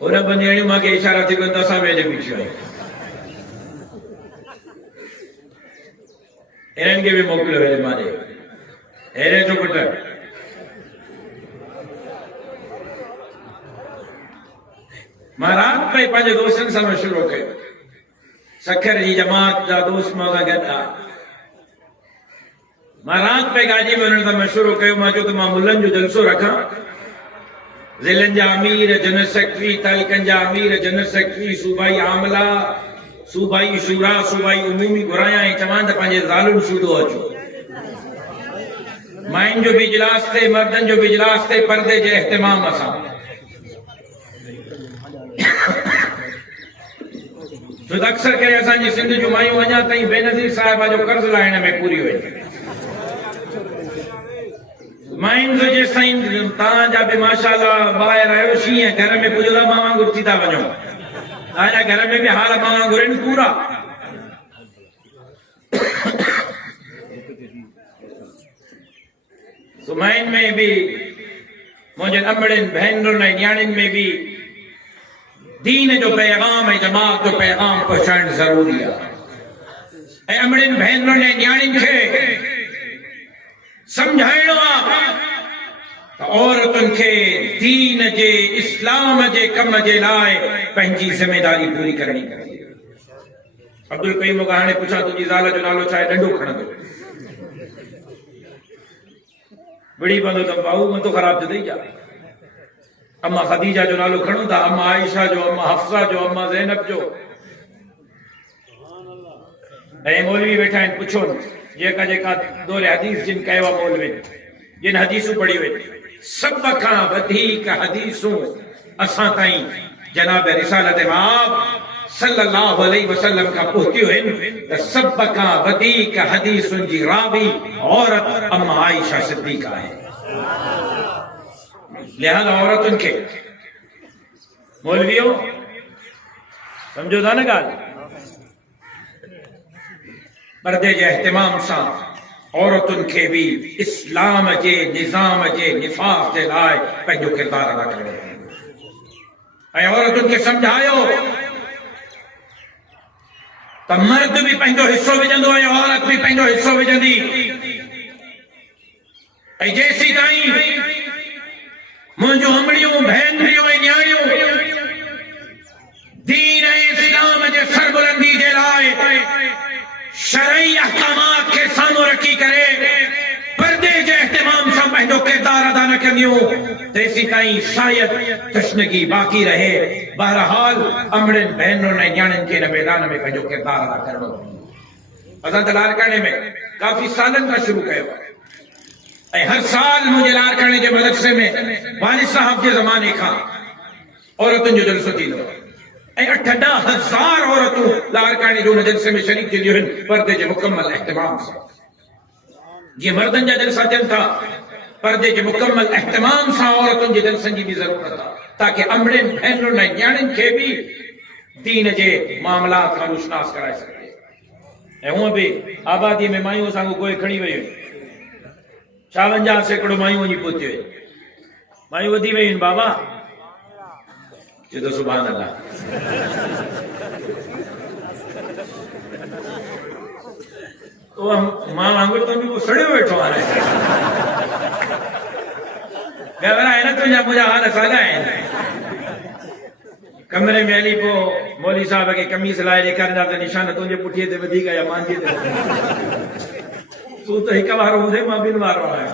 उन बंदेणी मां के इशारा थी तो असां वेले पीछे आहियूं। इन्हनि खे बि मोकिलियो हेॾे मारे हेॾे जो पुट मां राति पई पंहिंजे दोस्तनि सां मशवरो कयो। सखर जी जमात जा दोस्त मां सां गॾु आहे। मां राति पई गाॾी में हुननि सां मशवरो कयो। मां चयो त मां मुलनि जो जलसो रखां। ज़िलनि जा अमीर, जनरल सेक्रेटरी, तालुकनि जा अमीर, जनरल सेक्रेटरी, सूबाई आमला, सूबाई शूरा, सूबाई उमूमी घुरायां ऐं चवां त पंहिंजे ज़ालुनि सूदो अचो। मायुनि जो बि इजलास थिए, मर्दनि जो बि इजलास थिए, पर्दे जे एहतमाम सां। छो त अक्सर करे असांजी सिंध जूं मायूं अञा ताईं बेनज़ीर साहिबा जो कर्ज़ लाहिण में पूरी हुई। माइन जो जेस ताईं तव्हांजा बि माशाअल्लाह ॿाहिरि आयो शींहं घर में पुॼंदा मां वांगुरु थी था वञो। तव्हांजा घर में बि हाल मां वांगुरु आहिनि पूरा। माइन में बि मुंहिंजे अमड़नि भेनरुनि ऐं न्याणियुनि में बि दीन जो पैगाम ऐं जमात जो पैगाम पहुचाइणु ज़रूरी आहे। ऐं अमड़नि भेनरुनि ऐं न्याणियुनि खे समझाइणो आहे त औरतुनि खे दीन जे इस्लाम जे कम जे लाइ पंहिंजी ज़िमेदारी पूरी करणी घुरिजे। अब्दुल कईम मूंखां हाणे पुछां तुंहिंजी ज़ाल जो नालो छा आहे? डंडो खणंदो विड़ी पवंदो त भाऊ मन तो ख़राब थी जा। अम्मा ख़दीजा जो नालो खणो था, अम्मा आयशा जो, अम्मा हफ्सा जो, अम्मा ज़ैनब जो। ऐं मौलवी वेठा आहिनि पुछो जेका जेका दौरे हदीस जिन कयो आहे मौलवी जिन हदीसूं पढ़ियूं आहिनि सभ खां वधीक हदीसूं असां ताईं जनाब रिसालत माब सल्लल्लाहु अलैहि वसल्लम खां पहुतियूं आहिनि त सभ खां वधीक हदीसुनि जी रावी औरत अम्मा आयशा सिद्दीक़ा आहे। लिहाज़ा औरतुनि खे मौलवियो सम्झो था न ॻाल्हि? पर्दे जे एहतमाम सां औरतुनि खे बि इस्लाम जे निज़ाम जे निफ़ाज़ जे लाइ पंहिंजो किरदारु अदा करणो आहे। ऐं औरतुनि खे सम्झायो त मर्द बि पंहिंजो हिसो विझंदो ऐं औरत बि पंहिंजो हिसो विझंदी। ऐं जेसीं ताईं मुंहिंजूं अमड़ियूं भेनरियूं ऐं न्याणियूं दीन ऐं इस्लाम जे सरबुलंदी जे लाइ शरई अहकामात के साम्हूं रखी करे पर्दे जे एहतमाम सां पंहिंजो किरदार अदा न कंदियूं तेसीं ताईं शायद तशनगी बाक़ी रहे। बहरहाल अमड़नि भेनरुनि ऐं न्याणियुनि खे हिन मैदान में पंहिंजो किरदार अदा करणो पवंदो। असां त लारकाणे में काफ़ी सालनि खां शुरू कयो आहे ऐं हर साल मुंहिंजे लारकाणे जे मदरसे में वालिद साहब जे ज़माने खां औरतुनि जो जलसो थींदो आहे ऐं 8-10 हज़ार औरतूं लारकाणे जो हुन जलसे में शरीक थींदियूं आहिनि पर्दे जे मुकम्मल एहतमाम सां। जीअं मर्दनि जा जलसा थियनि था पर्दे जे मुकम्मल एहतमाम सां औरतुनि जे जलसनि जी बि ज़रूरत आहे ताकि अमड़नि भेनरुनि ऐं न्याणियुनि खे बि दीन जे मामलात खां रुशनास कराए सघे। ऐं हूअं बि आबादीअ में मायूं असांखो गोए खणी वयूं आहिनि। 56 सैकड़ो मायूं वञी पहुतियूं आहिनि। मायूं वधी वयूं आहिनि बाबा ये तो सुभान अल्लाह। तो मां वांगुरु तो भी सड़ियो वेठो हाणे घबराए न तुंहिंजा मुंहिंजा हाल साॻा आहिनि। कमरे में हली पोइ मौलवी साहब खे कमीज़ लाइ ॾेखारींदा त निशान तुंहिंजे पुठीअ ते वधीक या मुंहिंजे ते। तूं त हिकु वारो हूंदे मां ॿिनि वारो आहियां।